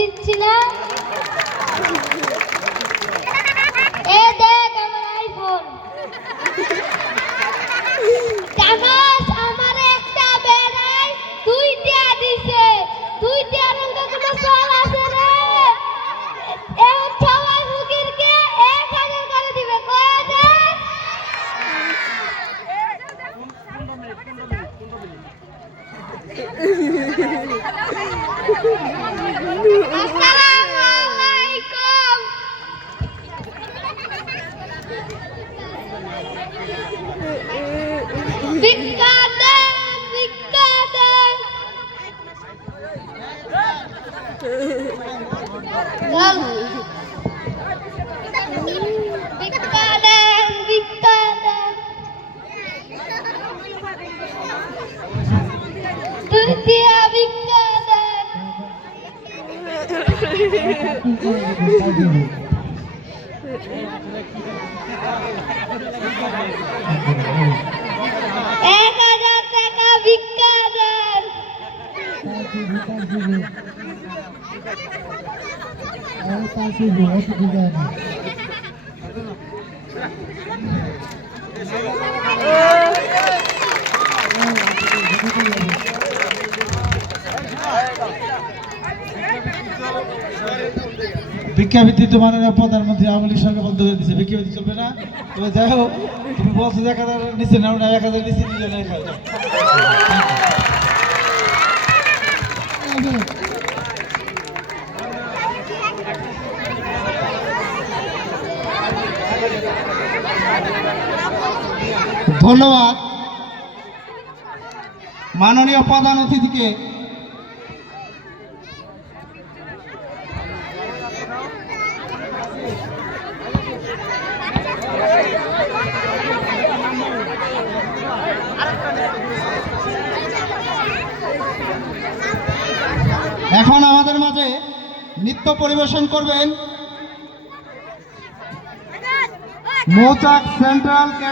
দিচ্ছি না। এ দেখ আমার আইফোন। জামাস আমার একটা বেড়াই 2 টিয়া দিছে। 2 টিয়ার অঙ্কে কোনো চল আছে রে। এখন সবাই ফকিরকে 1000 করে দিবে। কয় দে? আসসালামু আলাইকুম। ভিক্ষা দেন, ভিক্ষা দেন। ভিক্ষা দেন, ভিক্ষা দেন। 2 টিয়া ভিক্ষা দেন। এক 1000 টাকা ভিক্ষা দেন। ভিক্ষাবৃত্তি তো মাননীয় প্রধানমন্ত্রী আওয়ামী লীগ সরকার বন্ধ করে দিচ্ছে, ভিক্ষাবৃত্তি চলবে না। তবে যাই হোক, তুমি বলছো 1000 নিচে নাও না, 1000 নিচে নিয়ে যাও, খাও। ধন্যবাদ মাননীয় প্রধান অতিথিকে। এখন আমাদের মাঝে নৃত্য পরিবেশন করবেন মৌচাক সেন্ট্রাল